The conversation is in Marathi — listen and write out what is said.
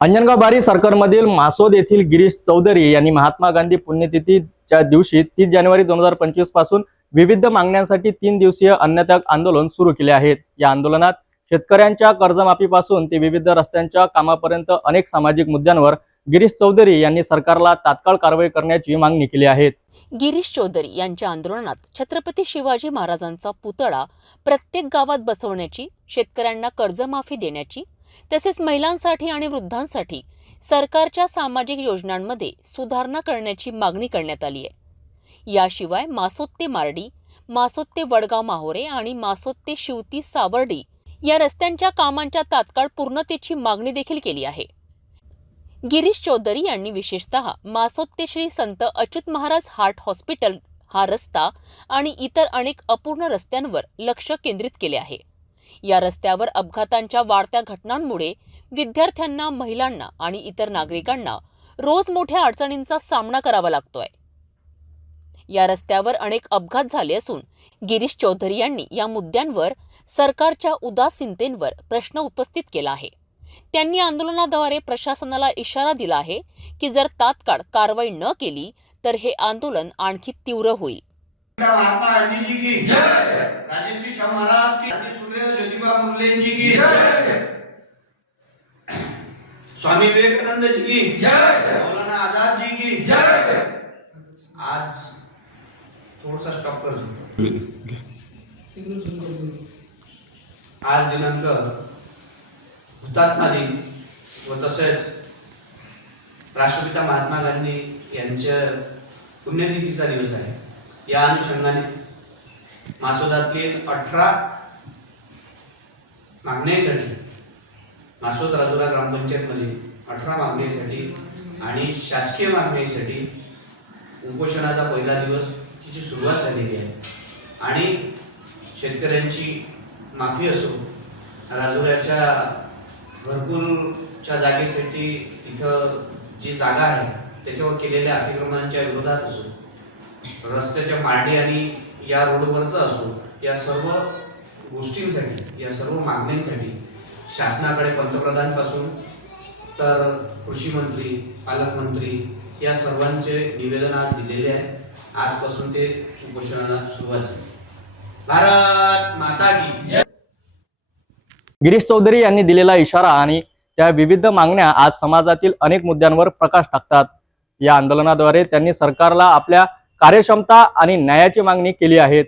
अंजनगाव बारी सर्कलमधील मासोद येथील गिरीश चौधरी यांनी महात्मा गांधी पुण्यतिथीच्या दिवशी 30 जानेवारी 2025 पासून विविध मागण्यांसाठी 3 दिवसीय अन्नत्याग आंदोलन सुरू केले आहेत। या आंदोलनात शेतकऱ्यांच्या कर्जमाफीपासून ते विविध रस्त्यांच्या कामापर्यंत अनेक सामाजिक मुद्द्यांवर गिरीश चौधरी यांनी सरकारला तात्काळ कारवाई करण्याची मागणी केली आहे। गिरीश चौधरी यांच्या आंदोलनात छत्रपती शिवाजी महाराजांचा पुतळा प्रत्येक गावात बसवण्याची, शेतकऱ्यांना कर्जमाफी देण्याची, तसेच महिलांसाठी आणि वृद्धांसाठी सरकारच्या सामाजिक योजनांमध्ये सुधारणा करण्याची मागणी करण्यात आली आहे। याशिवाय मासोद ते मार्डी, मासोद ते वडगाव माहोरे आणि मासोद ते शिवती सावर्डी या रस्त्यांच्या कामांच्या तात्काळ पूर्णतेची मागणी देखील केली आहे। गिरीश चौधरी यांनी विशेषतः मासोद ते श्री संत अच्युत महाराज हार्ट हॉस्पिटल हा रस्ता आणि इतर अनेक अपूर्ण रस्त्यांवर लक्ष केंद्रित केले आहे। या रस्त्यावर अपघातांच्या वाढत्या घटनांमुळे विद्यार्थ्यांना, महिलांना आणि इतर नागरिकांना रोज मोठ्या अडचणींचा सामना करावा लागतोय। या रस्त्यावर अनेक अपघात झाले असून गिरीश चौधरी यांनी या मुद्द्यांवर सरकारच्या उदासीनतेवर प्रश्न उपस्थित केला आहे। त्यांनी आंदोलनाद्वारे प्रशासनाला इशारा दिला आहे की जर तात्काळ कारवाई न केली तर हे आंदोलन आणखी तीव्र होईल। महात्मा गांधी जी की जय, राजश्री शाहू महाराज की, सुखदेव ज्योतिबा मुर्ले जी की जय, स्वामी विवेकानंद जी की जय, मौलाना आजाद जी की जय। आज थोड़ा स्टॉप कर दो। आज दिनांक हुतात्मा दिन व तसेच राष्ट्रपिता महात्मा गांधी यांच्या पुण्यतिथीचा दिवस आहे। या अनुषंगाने मासोदातील 18 मागण्यांसाठी, मासोद राजुरा ग्रामपंचायतमध्ये 18 मागण्यांसाठी आणि शासकीय मागण्यांसाठी उपोषणाचा पहिला दिवस तिची सुरुवात झालेली आहे। आणि शेतकऱ्यांची माफी असो, राजुऱ्याच्या घरकुलच्या जागेसाठी इथं जी जागा आहे त्याच्यावर केलेल्या अतिक्रमणांच्या विरोधात असो, रस्त्याच्या मांडी आणि या रोडवरचं असो, या सर्व गोष्टींसाठी, या सर्व मागण्यांसाठी शासनाकडे पंतप्रधानपासून तर कृषी मंत्री, पालकमंत्री या सर्वांचे निवेदन आज दिलेले आहे। आजपासून ते उपोषणाला सुरुवात झाली। भारत माता की जय। गिरीश चौधरी यांनी दिलेला इशारा आणि त्या विविध मागण्या आज समाजातील अनेक मुद्द्यांवर प्रकाश टाकतात। या आंदोलनाद्वारे त्यांनी सरकारला आपल्या कार्यक्षमता आणि न्यायाची मागणी केली आहे।